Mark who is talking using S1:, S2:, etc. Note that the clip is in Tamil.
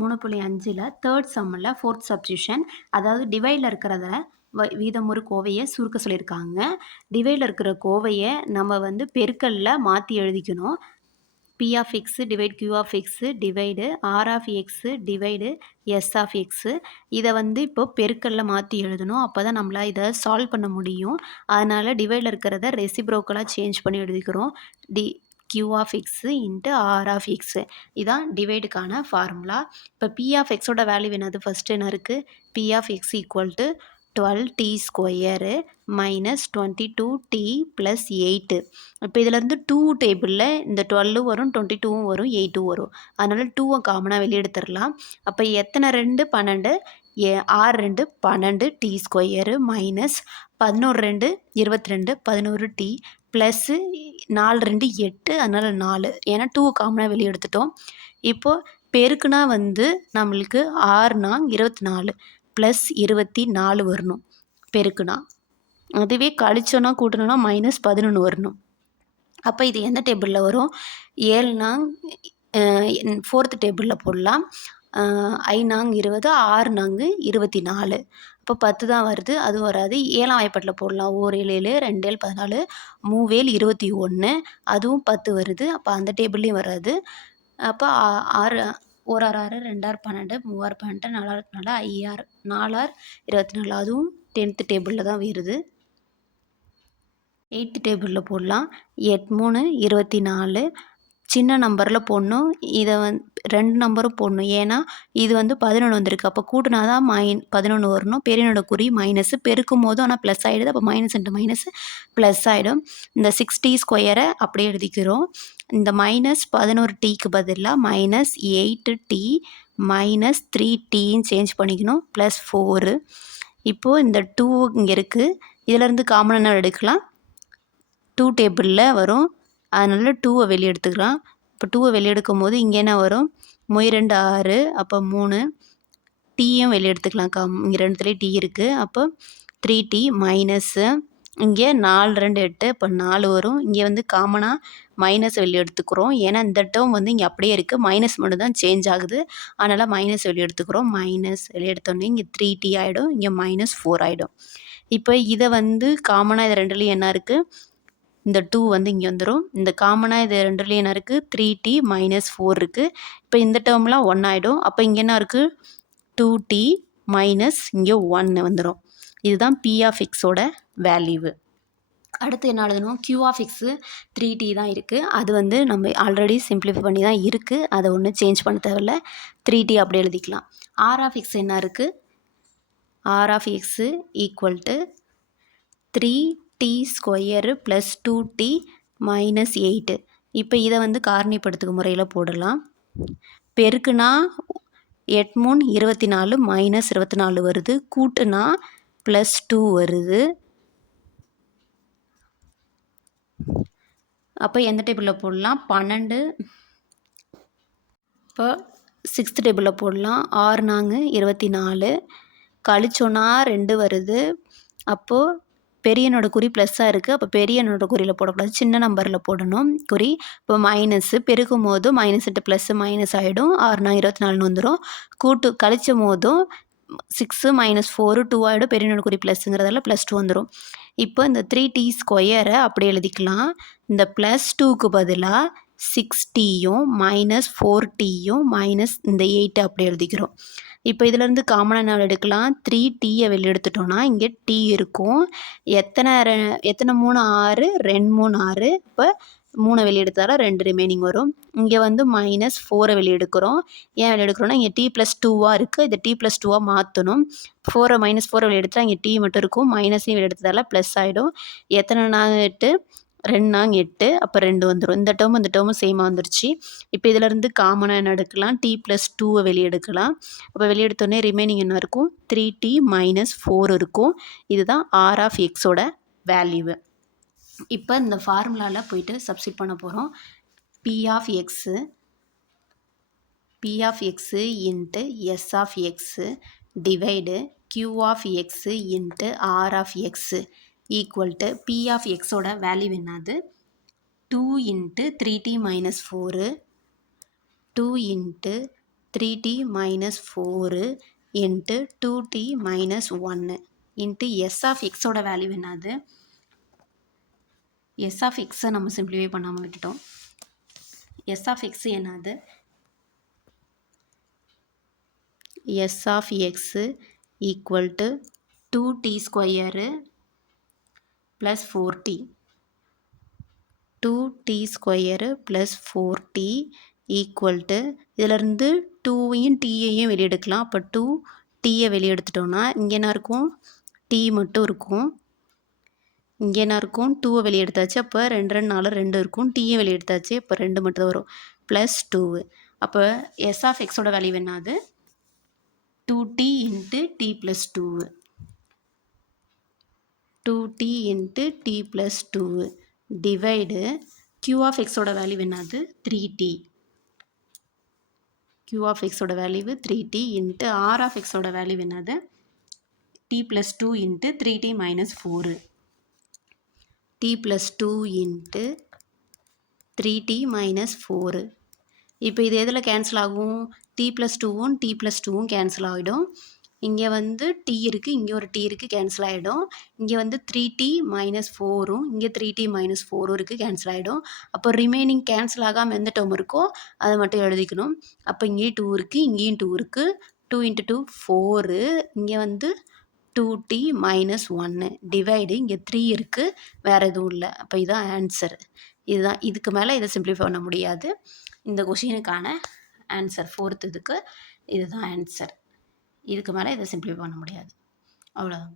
S1: மூணு புள்ளி அஞ்சில் தேர்ட் சம்மில் ஃபோர்த் சப்ஸ்டியூஷன் அதாவது டிவைடில் இருக்கிறத வ வீதமுறு கோவையை சுருக்க சொல்லியிருக்காங்க. டிவைடில் இருக்கிற கோவையை நம்ம வந்து பெருக்கல்ல மாற்றி எழுதிக்கணும். P of x divide q of x divide r of x divide s of x இதை வந்து இப்போ பெருக்கல்ல மாற்றி எழுதணும். அப்போ தான் நம்மளால் இதை சால்வ் பண்ண முடியும். அதனால் டிவைடில் இருக்கிறத ரெசிப்ரோக்கலாக சேஞ்ச் பண்ணி எழுதிக்கிறோம். T q of x into r of x இதான் டிவைடுக்கான ஃபார்முலா இப்போ பி ஆஃப் எக்ஸோட வேல்யூ என்னது? ஃபஸ்ட்டு என்ன இருக்குது p of x equal to twelve t square minus twenty two t plus eight இப்போ இதிலேருந்து டூ டேபிளில் இந்த டுவெல்லும் வரும் டுவெண்ட்டி டூவும் வரும் எயிட்டும் வரும். அதனால் டூவை காமனாக வெளியே எடுத்துடலாம் அப்போ எத்தனை ரெண்டு? பன்னெண்டு. ஏ ஆறு ரெண்டு பன்னெண்டு டி ஸ்கொயரு மைனஸ் பதினோரு ரெண்டு இருபத்தி ரெண்டு பதினோரு டி ப்ளஸ்ஸு நாலு ரெண்டு எட்டு அதனால் நாலு. ஏன்னா டூ காமனாக வெளியே எடுத்துட்டோம். இப்போது பெருக்குனா வந்து நம்மளுக்கு ஆறுனா இருபத்தி நாலு ப்ளஸ் இருபத்தி நாலு வரணும் பெருக்குனா. அதுவே கழிச்சோன்னா கூட்டணும்னா மைனஸ் பதினொன்று வரணும். அப்போ இது எந்த டேபிளில் வரும்? ஏழுனா ஃபோர்த்து டேபிளில் போடலாம். ஐநாங் இருபது ஆறு நாங்கு இருபத்தி நாலு இப்போ பத்து தான் வருது அது வராது. ஏழாம் வாய்ப்பாட்டில் போடலாம். ஓர் ஏழு ஏழு ரெண்டு ஏழு பதினாலு மூவேல் இருபத்தி ஒன்று அதுவும் பத்து வருது. அப்போ அந்த டேபிள்லேயும் வராது. அப்போ ஆறு ஒரு ஆறு ஆறு ரெண்டாறு பன்னெண்டு மூவாறு பன்னெண்டு நாலாறு நாலு ஐயாறு நாலாறு இருபத்தி நாலு அதுவும் டென்த்து டேபிளில் தான் வருது. எயித்து டேபிளில் போடலாம். எட் மூணு இருபத்தி நாலு சின்ன நம்பரில் போடணும். இதை வந் ரெண்டு நம்பரும் போடணும். ஏன்னா இது வந்து பதினொன்று வந்திருக்கு. அப்போ கூட்டினா தான் மைன் பதினொன்று வரணும். பெரியனோட குறி மைனஸு பெருக்கும் போதும் ஆனால் ப்ளஸ் ஆகிடுது அப்போ மைனஸ் இன்ட்டு மைனஸ் ப்ளஸ் ஆகிடும் இந்த சிக்ஸ்டி ஸ்கொயரை அப்படியே எழுதிக்கிறோம். இந்த மைனஸ் பதினோரு டீக்கு பதிலாக minus eight t minus three டீன்னு சேஞ்ச் பண்ணிக்கணும். ப்ளஸ் ஃபோரு இப்போது இந்த டூ இங்கே இருக்குது இதிலேருந்து காமனாக எடுக்கலாம். டூ டேபிளில் வரும். அதனால் டூவை வெளியே எடுத்துக்கலாம். இப்போ டூவை வெளியே எடுக்கும் போது இங்கே என்ன வரும்? மொய் ரெண்டு ஆறு அப்போ மூணு. டீயும் வெளியே எடுத்துக்கலாம் கம் இங்கே ரெண்டுத்துலேயும் டீ இருக்குது அப்போ த்ரீ டி மைனஸ்ஸு இங்கே நாலு ரெண்டு எட்டு இப்போ நாலு வரும். இங்கே வந்து காமனாக மைனஸ் வெளியே எடுத்துக்கிறோம். ஏன்னா இந்த டேர்ம் வந்து இங்கே அப்படியே இருக்குது மைனஸ் மட்டும் தான் சேஞ்ச் ஆகுது. அதனால் மைனஸ் வெளியே எடுத்துக்கிறோம். மைனஸ் வெளியே எடுத்தோடனே இங்கே த்ரீ டி ஆகிடும் இங்கே மைனஸ் ஃபோர் ஆகிடும் இப்போ இதை வந்து காமனாக இது ரெண்டுலேயும் என்ன இருக்குது இந்த டூ வந்து இங்கே வந்துடும் இந்த காமனாக இது ரெண்டுலேயும் என்ன இருக்குது த்ரீ டி மைனஸ் ஃபோர் இருக்குது இப்போ இந்த டேர்ம்லாம் ஒன் ஆகிடும் அப்போ இங்கே என்ன இருக்குது டூ டி மைனஸ் இங்கே ஒன்று வந்துடும் இதுதான் பி ஆஃப் எக்ஸோட வேல்யூவு அடுத்து என்ன எழுதணும்? Q of x three t தான் இருக்குது அது வந்து நம்ம ஆல்ரெடி சிம்ப்ளிஃபை பண்ணி தான் இருக்குது அதை ஒன்றும் சேஞ்ச் பண்ண தேவையில்ல. த்ரீ டி அப்படி எழுதிக்கலாம். ஆர் ஆஃப் எக்ஸ் என்ன இருக்குது r of x equal to three t square plus two t minus eight இப்போ இதை வந்து காரணிப்படுத்துக்கு முறையில் போடலாம். பெருக்குனா எட் இருபத்தி நாலு மைனஸ் இருபத்தி நாலு வருது. கூட்டுனா ப்ளஸ் டூ வருது. அப்போ எந்த டேபிளில் போடலாம்? பன்னெண்டு. இப்போ சிக்ஸ்த் டேபிளில் போடலாம். ஆறு நாங்கள் இருபத்தி நாலு. கழிச்சோன்னா ரெண்டு வருது. அப்போது பெரியனோட குறி ப்ளஸ்ஸாக இருக்குது அப்போ பெரியனோட குறியில் போடக்கூடாது. சின்ன நம்பரில் போடணும் குறி. இப்போ மைனஸ்ஸு பெருக்கும் போதும் மைனஸ் எட்டு ப்ளஸ்ஸு மைனஸ் ஆகிடும் ஆறுனா இருபத்தி நாலுன்னு வந்துடும் கூட்டு கழிச்சும் போதும் சிக்ஸு மைனஸ் ஃபோரு டூ ஆகிடும் பெரியனோட குறி ப்ளஸ்ஸுங்கிறதால ப்ளஸ் டூ வந்துடும் இப்போ இந்த த்ரீ டி ஸ்கொயரை அப்படி எழுதிக்கலாம். இந்த ப்ளஸ் டூக்கு பதிலாக சிக்ஸ் டீயும் மைனஸ் ஃபோர் டீயும் மைனஸ் இந்த எயிட்டை அப்படி எழுதிக்கிறோம். இப்போ இதிலேருந்து காமனாக என்ன எடுக்கலாம். த்ரீ டீயை வெளியே எடுத்துட்டோம்னா இங்கே டீ இருக்கும். எத்தனை ரெ எத்தனை மூணு ஆறு? ரெண்டு மூணு ஆறு. இப்போ மூணை வெளியே எடுத்தாலும் ரெண்டு ரிமைனிங் வரும். இங்கே வந்து மைனஸ் ஃபோரை வெளியே எடுக்கிறோம். ஏன் வெளியே எடுக்கிறோன்னா இங்கே டி ப்ளஸ் டூவாக இருக்குது இதை டி ப்ளஸ் டூவாக மாற்றணும் ஃபோரை மைனஸ் ஃபோரை வெளியே எடுத்தால் இங்கே டி மட்டும் இருக்கும். மைனஸையும் வெளியே எடுத்ததால் ப்ளஸ் ஆகிடும் எத்தனை நாங்கள் ரெண்டு எட்டு அப்போ ரெண்டு வந்துடும் இந்த டேர்ம் இந்த டேர்மும் சேமாக வந்துருச்சு. இப்போ இதிலேருந்து காமனாக என்ன எடுக்கலாம்? டி ப்ளஸ் டூவை வெளியே எடுக்கலாம். அப்போ வெளியெடுத்தோடனே ரிமைனிங் என்ன இருக்கும்? த்ரீ டி மைனஸ் ஃபோர் இருக்கும். இதுதான் ஆர் ஆஃப் எக்ஸோட வேல்யூவு இப்போ இந்த ஃபார்முலாவில் போயிட்டு சப்ஸ்டிட் பண்ண போகிறோம் p of x p of x into s of x divide q of x into r of x equal to p of எக்ஸோட வேல்யூ என்னது? Two into three t minus four two into three t minus four into two t minus ஒன்று இன்ட்டு எஸ் ஆஃப் எக்ஸோட வேல்யூ என்னது? எஸ் ஆஃப் எக்ஸை நம்ம சிம்பிளிஃபை பண்ணாமல் விட்டுட்டோம். எஸ் ஆஃப் எக்ஸ் என்னது? S of x equal to two t square plus four t two t square plus four t equal to இதிலேருந்து டூவையும் டீயையும் வெளியெடுக்கலாம். அப்போ டூ டீயை வெளியெடுத்துட்டோன்னா இங்கே என்ன இருக்கும்? டீ மட்டும் இருக்கும். இங்கே என்ன இருக்கும்? டூவை வெளியெடுத்தாச்சு. அப்போ ரெண்டு ரெண்டு நாலு ரெண்டு இருக்கும். டீயை வெளியெடுத்தாச்சு. அப்போ இப்போ ரெண்டு மட்டும் தான் வரும். ப்ளஸ் டூவு அப்போ எஸ் ஆஃப் எக்ஸோட வேல்யூ என்னது? Two t into t plus two two t into t plus two divide q of எக்ஸோட வேல்யூ என்னது? த்ரீ டி க்யூ ஆஃப் எக்ஸோட value three t into r of எக்ஸோட வேல்யூ என்னது? T plus two into three t minus four t plus two into three t minus four இப்போ இது எதில் கேன்சல் ஆகும்? டி ப்ளஸ் டூவும் டி ப்ளஸ் டூவும் கேன்சல் ஆகிடும் இங்கே வந்து டி இருக்குது இங்கே ஒரு டி இருக்குது கேன்சல் ஆகிடும் இங்கே வந்து த்ரீ டி மைனஸ் ஃபோரும் இங்கே த்ரீ டி மைனஸ் ஃபோரும் இருக்குது கேன்சல் ஆகிடும் அப்போ ரிமைனிங் கேன்சல் ஆகாமல் எந்த டேர்ம் இருக்கோ அதை மட்டும் எழுதிக்கணும். அப்போ இங்கேயும் டூ இருக்குது இங்கேயும் டூ இருக்குது டூ இன்ட்டு டூ ஃபோரு இங்கே வந்து டூ டி மைனஸ் ஒன்று டிவைடு இங்கே த்ரீ இருக்குது வேறு எதுவும் இல்லை. அப்போ இதுதான் ஆன்சர் இதுதான் இதுக்கு மேலே இதை சிம்ப்ளிஃபை பண்ண முடியாது. இந்த கொஷினுக்கான ஆன்சர் ஃபோர்த் இதுக்கு இதுதான் ஆன்சர் இதுக்கு மேலே இதை சிம்ப்ளிஃபை பண்ண முடியாது. அவ்வளோதான்